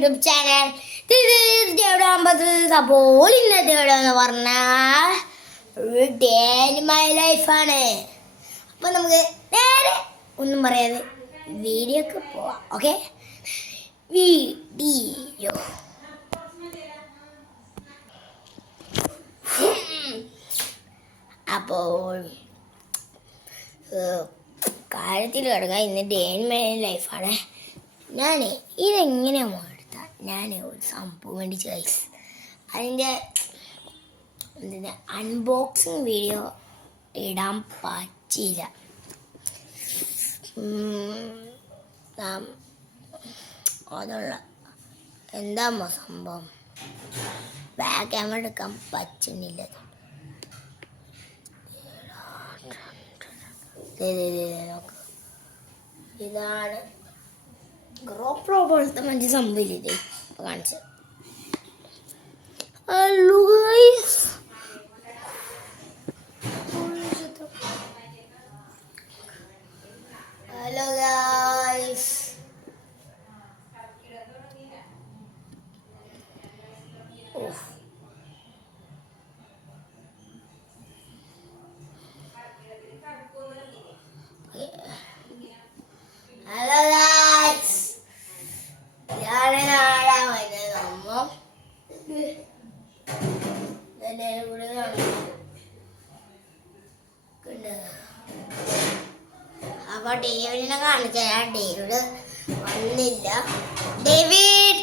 YouTube channel. അപ്പോൾ ഇന്നത്തെ video എന്ന് പറഞ്ഞാൽ ഒരു ഡേ ഇൻ മൈ ലൈഫാണ്. അപ്പം നമുക്ക് നേരെ ഒന്നും പറയാതെ വീഡിയോക്ക് പോവാം. Okay, video. അപ്പോൾ കാര്യത്തിൽ കിടക്കുക. ഇന്ന് ഡേ ഇൻ മൈ ലൈഫാണ്. ഞാൻ ഇതെങ്ങനെയാണ് എടുത്താൽ ഞാൻ ഒരു സംഭവം വേണ്ടി ഗൈസ് അതിൻ്റെ എന്തിനാ അൺബോക്സിങ് വീഡിയോ ഇടാൻ പറ്റിയില്ല. അതുള്ള എന്താ സംഭവം, ബാക്ക് ക്യാമറ എടുക്കാൻ പറ്റുന്നില്ല. നോക്ക്, ഇതാണ് GoPro പോലത്തെ മറ്റു സംഭവമില്ലേ ഇപ്പോൾ കാണിച്ചത്. Hello guys, hello guys, hello guys, ഞാനാണ് വരുന്നത്. സംഭവം കൂടെ അപ്പോൾ ഡേവിഡിനെ കാണിച്ചാൽ ഡേവിഡ് വന്നില്ല. David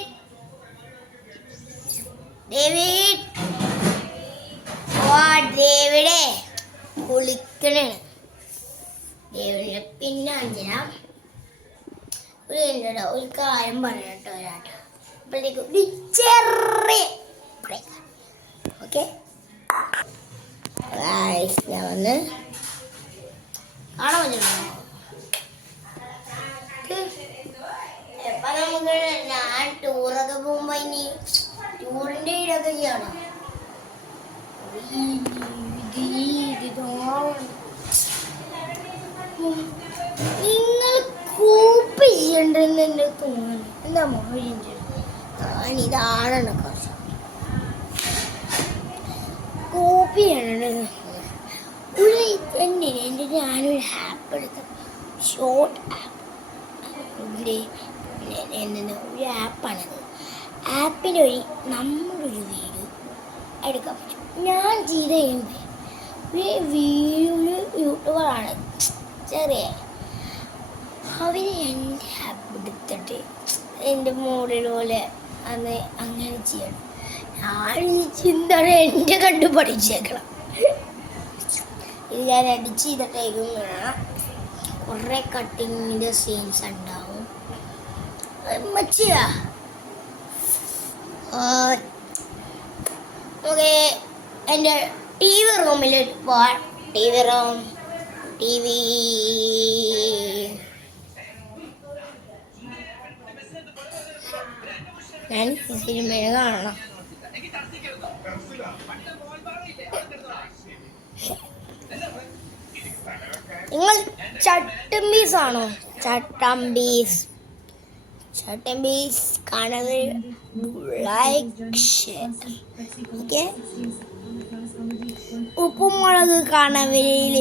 David ഡേവിഡേ കുളിക്കണേ. ഡേവിഡിനെ പിന്നെ അഞ്ചന ഒരു കാര്യം പറഞ്ഞിട്ടോ ഒരാട്ടോ. അപ്പോഴത്തേക്ക് ഒരു ചെറിയ ഓക്കെ ഞാൻ വന്ന് കാണാൻ പറ്റണോ? എപ്പം നമുക്ക് ഞാൻ ടൂറൊക്കെ പോകുമ്പോ ഇനി ടൂറിന്റെ വീടൊക്കെ ചെയ്യണം. നിങ്ങൾ കോപ്പി ചെയ്യണ്ടെന്ന് എന്നെ തോന്നുന്നു. എന്താ മോഴിൻ്റെ ഞാനിതാണ് കുറച്ച് കോപ്പി ചെയ്യണ്ടെന്ന് ഒരു എൻ്റെ ഞാനൊരു ആപ്പ് എടുത്തു, ഷോർട്ട് ആപ്പ്. ഒരു ആപ്പാണത്. ആപ്പിൻ്റെ വഴി നമ്മളൊരു വീഡിയോ എടുക്കാൻ പറ്റും. ഞാൻ ചെയ്ത് കഴിയുമ്പോൾ ഒരു വീഡിയോ യൂട്യൂബറാണ് ചെറിയ അവർ എൻ്റെ ആപ്പ് എടുത്തിട്ട് എൻ്റെ മോഡൽ പോലെ അത് അങ്ങനെ ചെയ്യണം. ഞാൻ ഈ ചിന്താണ് എൻ്റെ കണ്ടു പഠിച്ചേക്കണം. ഇത് ഞാൻ അടിച്ച് ചെയ്തിട്ടേക്കും വേണം. കുറേ കട്ടിങ്ങിൻ്റെ സീൻസ് ഉണ്ടാവും. മച്ചിയാ ഓക്കെ, എൻ്റെ ടി വി റൂമിൽ പോവാൻ. T V room, T V ഞാൻ സിനിമയിൽ കാണണം. നിങ്ങൾ ചട്ടമ്പീസ് ആണോ? ചട്ടമ്പീസ് കാണുന്നത് ലൈക്ക് ഷെയർ. ഓക്കെ, ഉപ്പും മുളക് കാണവരിൽ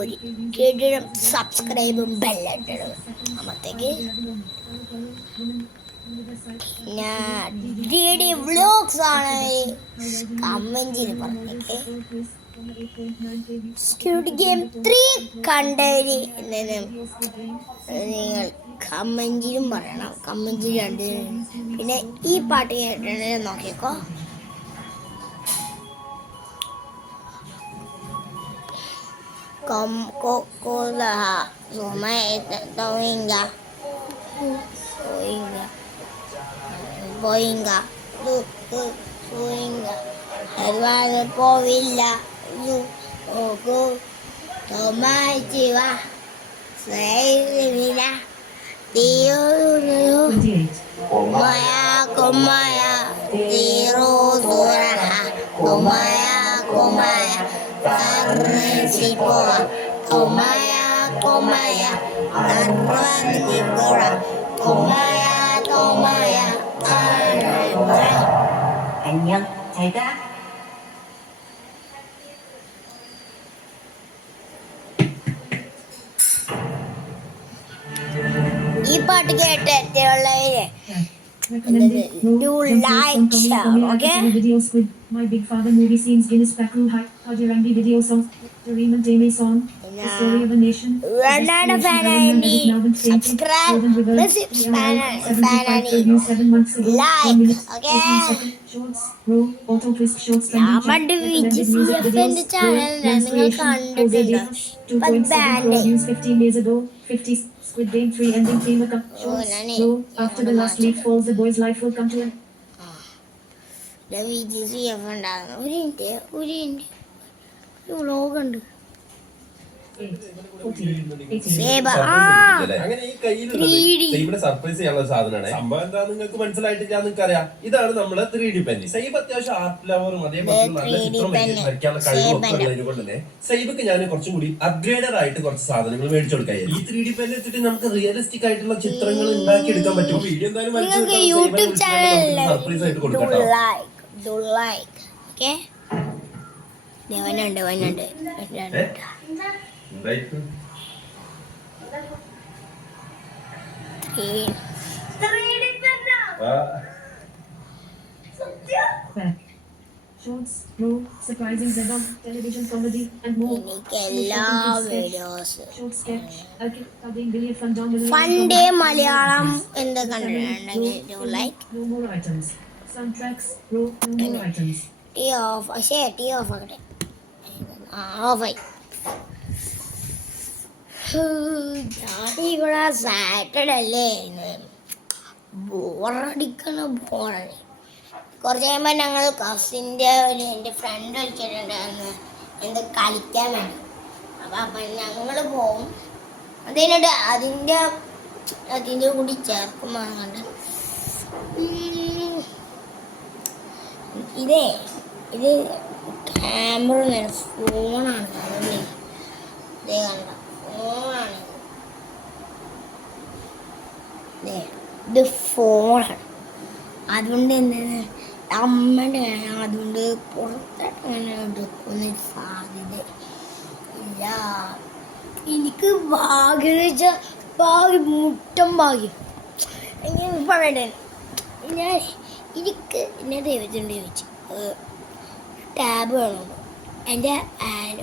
ഒരു കിടിലം സബ്സ്ക്രൈബും ബെല്ലൈക്കണും അമ്മത്തേക്ക്. പിന്നെ വ്ലോഗ്സ് ആണ് കമന്റിൽ പറഞ്ഞേക്ക്. സ്ക്വിഡ് ഗെയിം 3 കണ്ടവര് നിങ്ങൾ കമന്റിലും പറയണം. കമന്റിൽ രണ്ട്. പിന്നെ ഈ പാട്ട് കേട്ടിട്ട് നോക്കിക്കോ. പോവില്ല Kumaya Tiro Suraha Kumaya Karisipoa Kumaya Karwan Libora Kumaya 잘가. ഈ പാട്ട് കേട്ട് എത്തിയുള്ളവര് Recommended. do like, share, okay? Videos with my big father movie scenes Guinness Packroom Hajirangi video song Doraemon Dame song The Story of a Nation Renata Fanani, subscribe, Fanani, 7 months ago like, 1 minute okay? 18 second shorts row auto twist shorts നമ്മുടെ വിജിസിഎഫിന്റെ channel നിങ്ങൾ കണ്ടിട്ടുണ്ടോ? 2.7 views 15 days ago 50 Squid Game 3 ending theme shorts row after the last leaf falls the boy's life will come to an വിജിസിഎഫ് ഉണ്ടാകുന്നു. ഒരു vlog ഉണ്ട്. സേബ അങ്ങനെ ഈ കയ്യിൽ ഇവിടെ സർപ്രൈസ് ചെയ്യാനുള്ള സാധനമാണ്. സംഭവം എന്താ നിങ്ങൾക്ക് മനസ്സിലായിട്ടില്ല നിങ്ങൾക്ക് അറിയാം. ഇതാണ് നമ്മള് 3D പെൻ. സൈബ് അത്യാവശ്യം ആർട്ട് ലവറും അതേപോലെ നല്ല ചിത്രം വരയ്ക്കാനുള്ള കഴിവൊക്കെ ഉള്ളതിനെ കൊണ്ട് തന്നെ സൈബക്ക് ഞാൻ കുറച്ചും കൂടി അപ്ഗ്രേഡഡ് ആയിട്ട് കുറച്ച് സാധനങ്ങൾ മേടിച്ചു കൊടുക്കാൻ. ഈ 3D പെൻ വെച്ചിട്ട് നമുക്ക് റിയലിസ്റ്റിക് ആയിട്ടുള്ള ചിത്രങ്ങൾ ഉണ്ടാക്കി എടുക്കാൻ പറ്റും. വീഡിയോ എന്തായാലും യൂട്യൂബ് ചാനൽ സർപ്രൈസ് ആയിട്ട് കൊടുക്കാം. Shorts, row, surprising Zedong, television comedy, and more. Short sketch, Alkit, Billy, Fun Down, Funday Malayalam in the country. Do like? No more items. Soundtracks, row, no more items. Tea off. I say tea off. Off. ഇവിടെ Saturday അല്ലേ, ബോറടിക്കണ ബോറടി. കുറച്ച് കഴിയുമ്പോൾ ഞങ്ങൾ കസിൻ്റെ എൻ്റെ front വിളിച്ചിട്ടുണ്ടായിരുന്നു എന്ത് കളിക്കാൻ വേണ്ടി. അപ്പം ഞങ്ങൾ പോവും. അതിൻ്റെ കൂടി ചേർക്കുമ്പോൾ കണ്ട് ഇത് ക്യാമറ ഫോണാണ്. അതുകൊണ്ട് ഇതേ കണ്ട ഫോണാണ്. ഇത് ഫോണാണ്. അതുകൊണ്ട് എന്താണ് അമ്മയുടെ അതുകൊണ്ട് പുറത്തോട്ട് അങ്ങനെ എടുക്കുന്ന സാധ്യത ഇല്ല. എനിക്ക് ഭാഗ്യം വെച്ചാൽ ഭാഗ്യം മുട്ടം ഭാഗ്യം എങ്ങനെ പറയട്ടെ. എനിക്ക് എന്നെ ദൈവത്തിൻ്റെ ചോദിച്ചു ടാബ് വേണമെന്ന്. എൻ്റെ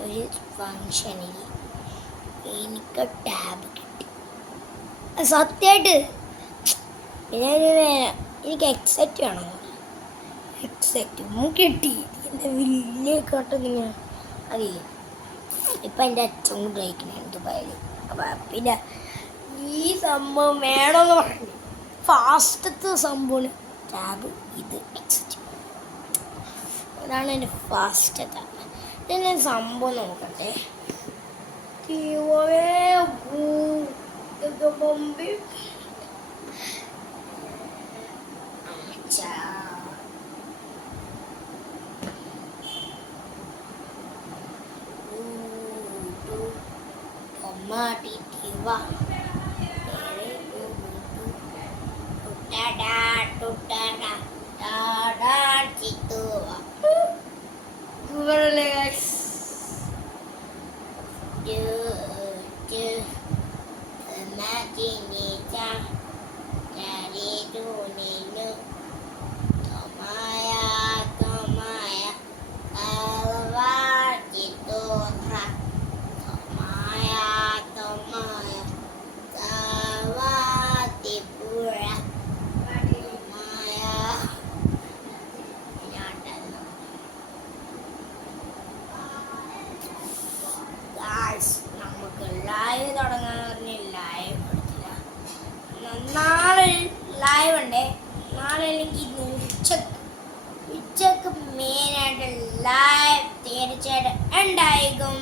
ഒരു ഫങ്ഷനിൽ എനിക്ക് ടാബ് കിട്ടി സത്യമായിട്ട്. പിന്നെ എനിക്ക് എക്സെറ്റ് വേണം. എക്സെറ്റും കിട്ടി. എൻ്റെ വലിയ കേട്ടതിന് അറിയില്ല. ഇപ്പം എൻ്റെ അച്ഛൻ കൊണ്ട് വയ്ക്കണം ദുബായിൽ. അപ്പം പിന്നെ ഈ സംഭവം വേണമെന്ന് പറഞ്ഞു. ഫാസ്റ്റത്തെ സംഭവമാണ് ടാബ്. ഇത് എക്സെറ്റ്. അതാണ് എൻ്റെ ഫാസ്റ്റത്തെ. ഇതിൻ്റെ സംഭവം നോക്കട്ടെ. നമുക്ക് ലൈവ് തുടങ്ങാൻ പറഞ്ഞ് ലൈവ് എടുത്തില്ല. നാളെ ലൈവ് ഉണ്ട്. നാളെ അല്ലെങ്കിൽ ഇന്ന് ഉച്ചക്ക് മെയിനായിട്ട് ലൈവ് തീർച്ചയായിട്ടും ഉണ്ടായിരിക്കും.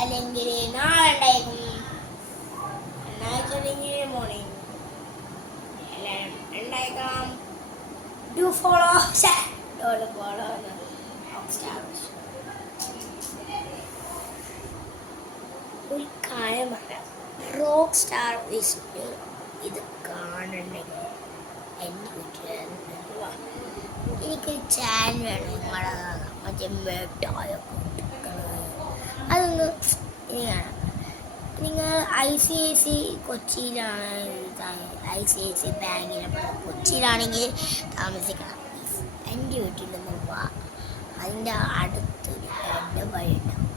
അല്ലെങ്കിൽ നാളെ ഉണ്ടായിരിക്കും. എന്നാണെങ്കിൽ മോർണിംഗ് എല്ലാവരും ഉണ്ടായിരിക്കണം. ഡു ഫോളോ ഒരു കാര്യം പറയാം. റോക്ക് സ്റ്റാർ വിസ്മി ഇത് കാണണമെങ്കിൽ എൻ്റെ വീട്ടിലാണ്. എനിക്ക് ചാനൽ വേണം നിങ്ങളെ മറ്റേ മിഠായൊക്കെ അതൊന്ന് ഇനി കാണാം. നിങ്ങൾ ICIC കൊച്ചിയിലാണ്, ICIC ബാങ്കിലെ കൊച്ചിയിലാണെങ്കിൽ താമസിക്കണം. എൻ്റെ വീട്ടിൽ നിന്ന് പോവാ. അതിൻ്റെ അടുത്ത് ഇടവഴിയുണ്ടാവും.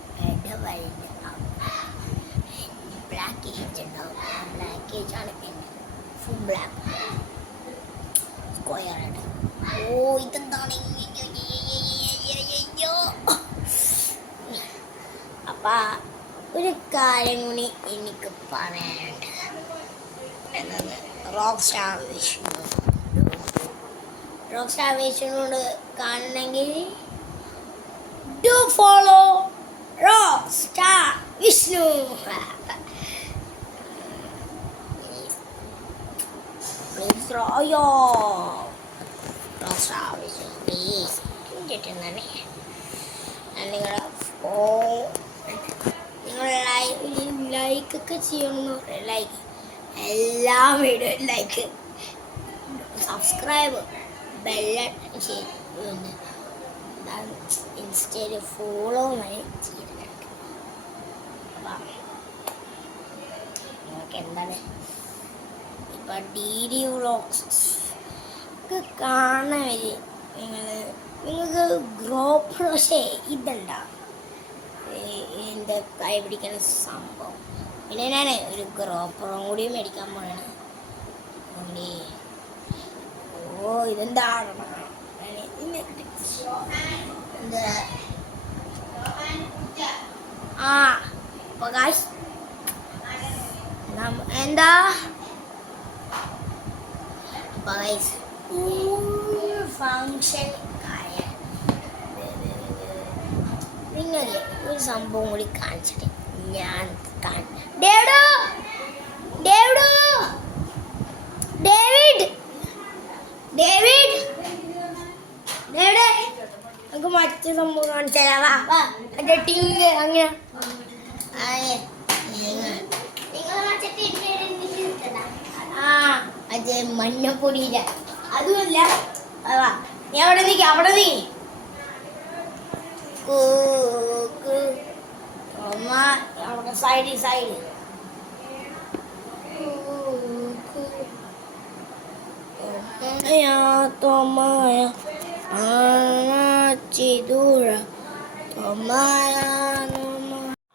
ബ്ലാക്ക് ഏജ് ഉണ്ടാവും. ബ്ലാക്ക് ഏജാണ് എൻ്റെ ഫുൾ ബ്ലാക്ക് സ്ക്വയറാണ്. ഓ ഇതെന്താണ് അപ്പം ഒരു കാര്യം കൂടി എനിക്ക് പറയാനുണ്ട്. എന്നത് റോക്ക് സ്റ്റാർ വിഷ്ണുനോട് കാണണമെങ്കിൽ do follow rock star Vishnu. Please rock star Vishnu please കിട്ടുന്നേ. നിങ്ങളുടെ നിങ്ങൾ ലൈക്കൊക്കെ ചെയ്യണമെന്ന് പറയാം. ലൈക്ക് എല്ലാ വീഡിയോ ലൈക്ക്, സബ്സ്ക്രൈബ്, ബെല്ലൈക്കൺ ചെയ്ത് ഇൻസ്റ്റയിൽ ഫോളോ വരെ ചെയ്തിട്ടുണ്ട്. നിങ്ങൾക്ക് എന്താണ് ഇപ്പം DD വ്ളോഗ്സ് ഒക്കെ കാണാൻ നിങ്ങൾക്ക് GoPro ഇതുണ്ടാവും എൻ്റെ കൈ പിടിക്കുന്ന സംഭവം. പിന്നെ ഞാൻ ഒരു GoPro കൂടി മേടിക്കാൻ പോകണം. ഓ ഇതെന്താണ് എന്താ ഫങ്ഷൻ നിങ്ങൾ ഒരു സംഭവം കൂടി കാണിച്ചിട്ട് ഞാൻ നമുക്ക് മറ്റു സംഭവം കാണിച്ചു തരാം. മറ്റേ ടിങ് അങ്ങനെ മറ്റേ മഞ്ഞപ്പൊടിയില്ല അതുമല്ല. നീ അവിടെ നീ സൈഡ്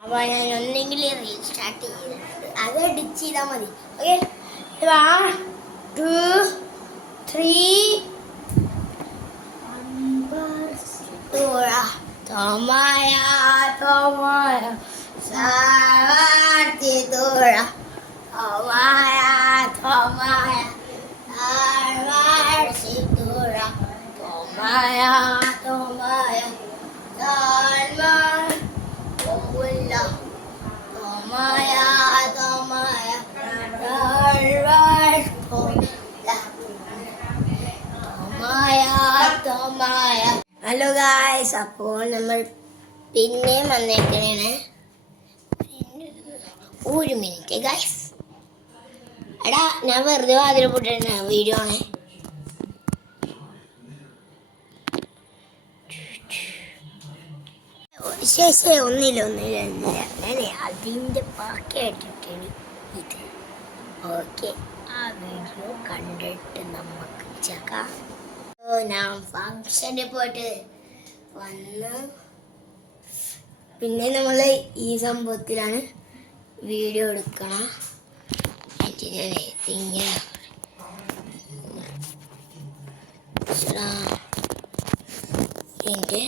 അപ്പൊ ഞാൻ ഒന്നെങ്കിലും റീസ്റ്റാർട്ട് ചെയ്തിട്ടുണ്ട്. അത് എഡിറ്റ് ചെയ്താൽ മതി. Okay 1 2 3 Tomaya Sarvati Dura Tomaya Sarvati Dura Tomaya Dharma Ulla Tomaya Tomaya. Hello guys, അപ്പോൾ നമ്മൾ പിന്നെയും വന്നേക്കണേ. ഒരു മിനിറ്റ് ഗായ്സ്. എടാ ഞാൻ വെറുതെ വാതിൽ പൊട്ടിരുന്ന വീഡിയോ ആണ്. ഒന്നില്ല ഞാൻ അതിൻ്റെ ബാക്കിയായിട്ടിട്ടാണ് ഇത്. ഓക്കെ, ആ വീഡിയോ കണ്ടിട്ട് നമുക്ക് ചേക്കാം. ഞാൻ ഫങ്ഷന് പോയിട്ട് വന്ന് പിന്നെ നമ്മൾ ഈ സംഭവത്തിലാണ് വീഡിയോ എടുക്കണം. ഇങ്ങനെ എനിക്ക്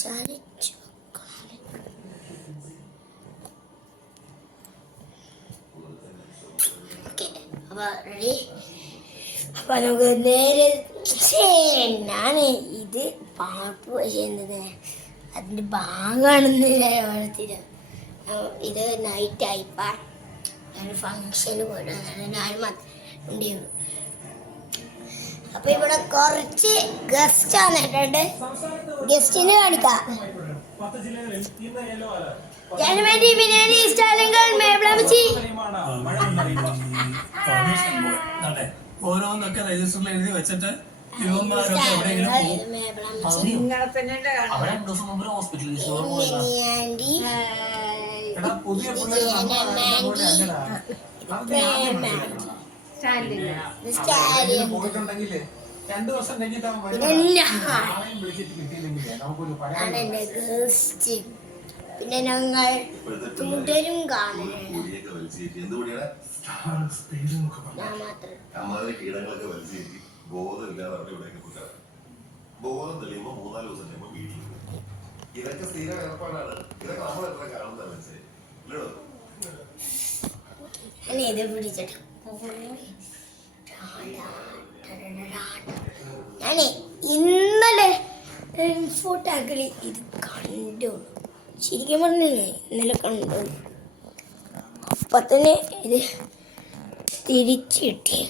ചരിച്ചു. റെഡി? അപ്പം നമുക്ക് നേരെ ഞാൻ ഇത് പാട്ട് ചെയ്യുന്നത് അതിൻ്റെ ഭാഗമാണെന്ന് വളർത്തില്ല. ഇത് നൈറ്റായിപ്പോൾ ഞാൻ ഫങ്ഷന് പോയിട്ടാണ് ഞാൻ ഉണ്ടായിരുന്നു. അപ്പം ഇവിടെ കുറച്ച് ഗസ്റ്റ് വന്നിട്ടുണ്ട്. ഗസ്റ്റിനെ കാണിക്കാം. ജനമേരി ബിരിയാണി സ്ഥലങ്ങൾ മേബ്ലമിച്ചി ഓരോന്നൊക്കെ രജിസ്റ്ററിൽ എഴുതി വെച്ചിട്ട് ഇവന്മാരൊക്കെ എവിടെയെങ്കിലും അവിടെ 2 ദിവസം മുമ്പ് ഹോസ്പിറ്റലിൽ പുതിയ പോയിട്ടുണ്ടെങ്കിൽ 2 ദിവസം കഴിഞ്ഞിട്ട് അവൻ വിളിച്ചിട്ട് കിട്ടിയില്ലെങ്കിൽ നമുക്കൊരു പിന്നെ ഞങ്ങൾ തുടരും കാണുന്നുണ്ട് കീടങ്ങളൊക്കെ വലിച്ചേറ്റി ബോധമില്ലാതെ അവിടെ ഇവിടെയൊക്കെ പോയി ബോധം തെളിയുമ്പോ 3-4 ദിവസം കഴിയുമ്പോൾ വീട്ടിൽ ഇതൊക്കെ സ്ഥിരം ഏർപ്പാടാണ്. ഇതൊക്കെ നമ്മൾ എത്ര കാണുന്ന മനസ്സിലായി ഇത് പിടിച്ചിട്ട് ഞാനേ ഇന്നലെ ഫോട്ടോക്കിൽ ഇത് കണ്ടു. ശരിക്കും പറഞ്ഞില്ലേ ഇന്നലെ കണ്ടു. അപ്പൊ തന്നെ ഇത് തിരിച്ചിട്ടേ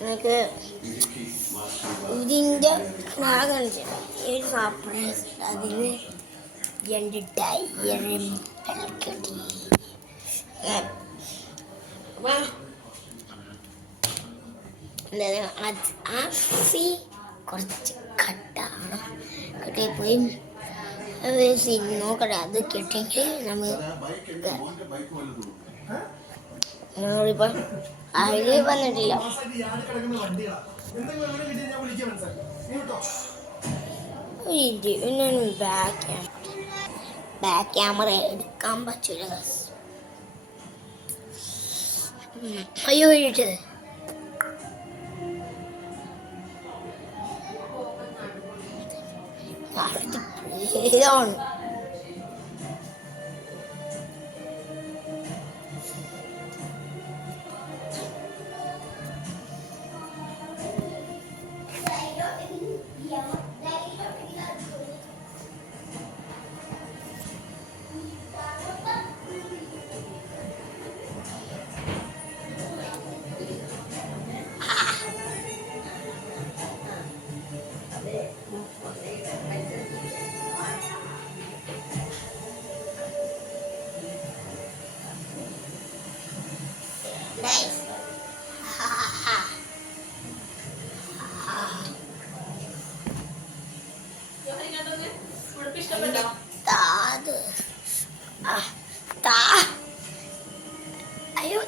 നമുക്ക് ഇതിൻ്റെ ഭാഗം ഒരു സർപ്രൈസ്. അതിന് 2 ടയറും കിട്ടി. കുറച്ച് കട്ടാണ് കെട്ടിപ്പോയി. നോക്കട്ടെ, അത് കിട്ടിയെങ്കിൽ നമ്മളിപ്പോൾ അതിൽ വന്നിട്ടില്ല. ബാക്ക് ക്യാമറ എടുക്കാൻ പറ്റൂല. അയ്യോ ഇട്ടത് ഇതാണ്. അയ്യോ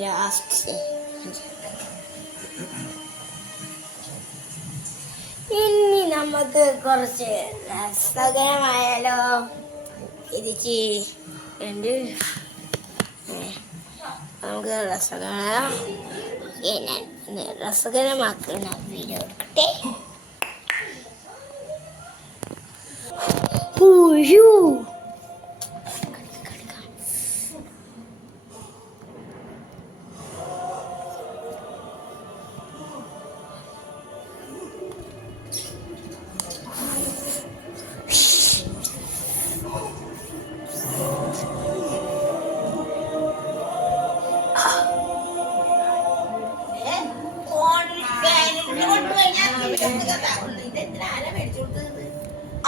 ലാസ്റ്റ് ഇനി നമുക്ക് കുറച്ച് രസകരമായാലോ. തിരിച്ച് നമുക്ക് രസകരമാക്കുന്ന വീഡിയോ എടുക്കട്ടെ.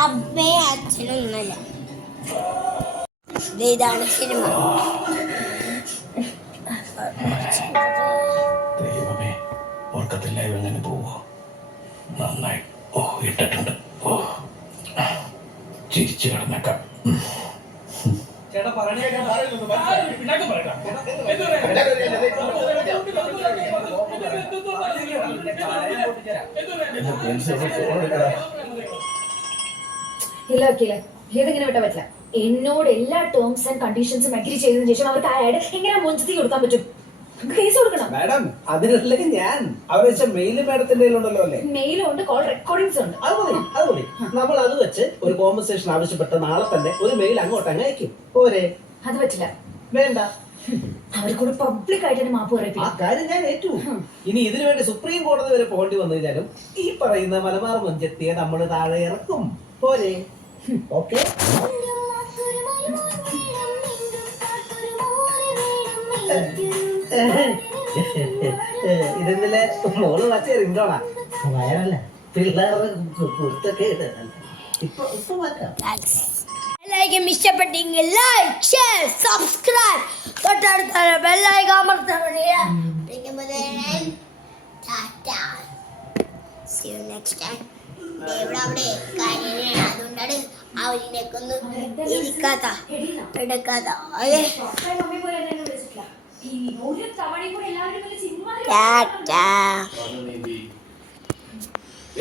അമ്മയും അച്ഛനൊന്നുമല്ല, ഇതാണ് സിനിമ. ദൈവമേ, ഓർക്കത്തില്ല ഇവങ്ങനെ പോവോ? നന്നായി. ഓ ഇട്ടിട്ടുണ്ട്. ഓ ചിരിച്ചു കിടന്നേക്കാം. ഇല്ല വക്കീലെ, ഇതെങ്ങനെ വിട്ടാൻ പറ്റില്ല. എന്നോട് എല്ലാ ടേംസ് ആൻഡ് കണ്ടീഷൻസും അഗ്രി ചെയ്തതിനു ശേഷം അവർക്ക് ആഡ് എങ്ങനെ മുൻസി കൊടുക്കാൻ പറ്റും? കേസ് കൊടുക്കണം മാഡം. അതിനല്ലേ ഞാൻ അവരെ മെയിൽ മാഡത്തിന്റെ ഉണ്ടല്ലോ അല്ലേ? മെയിലും ഉണ്ട്, കോൾ റെക്കോർഡിംഗ്സ് ഉണ്ട്. അത് മതി. നമ്മൾ അത് വെച്ച് ഒരു കോമ്പൻസേഷൻ ആവശ്യപ്പെട്ട നാളെ തന്നെ ഒരു മെയിൽ അങ്ങോട്ട് അങ്ങ് അയക്കും പോരെ. അത് പറ്റില്ല. വേണ്ട, അവർക്കൂടെ പബ്ലിക് ആയിട്ട് തന്നെ മാപ്പ് ആ പറയിപ്പിക്കും. കാര്യം ഞാൻ ഏറ്റു. ഇനി ഇതിനു വേണ്ടി സുപ്രീം കോടതി വരെ പോകേണ്ടി വന്നു കഴിഞ്ഞാലും ഈ പറയുന്ന മലബാർ മഞ്ചത്തിയെ നമ്മൾ താഴെ ഇറക്കും. പോരെ? ഓക്കെ. ഇതെന്നിലെ മോള് വച്ച റിങ്കോണാ, വയറല്ല പിള്ളേരുടെ കുത്തൊക്കെ ഇപ്പൊ മാറ്റാം. എല്ലാവർക്കും ഇഷ്ടപ്പെട്ടെങ്കിൽ ലൈക്ക്, ഷെയർ, സബ്സ്ക്രൈബ്, തൊട്ടടുത്ത bell icon അമർത്താൻ See you next time. അവിടെ കാര്യമാണ്, അതുകൊണ്ടാണ് അവരിലേക്ക് ഒന്ന് എടുക്കാത്ത ടാറ്റാ.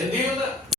എന്ത് ചെയ്യുന്നത്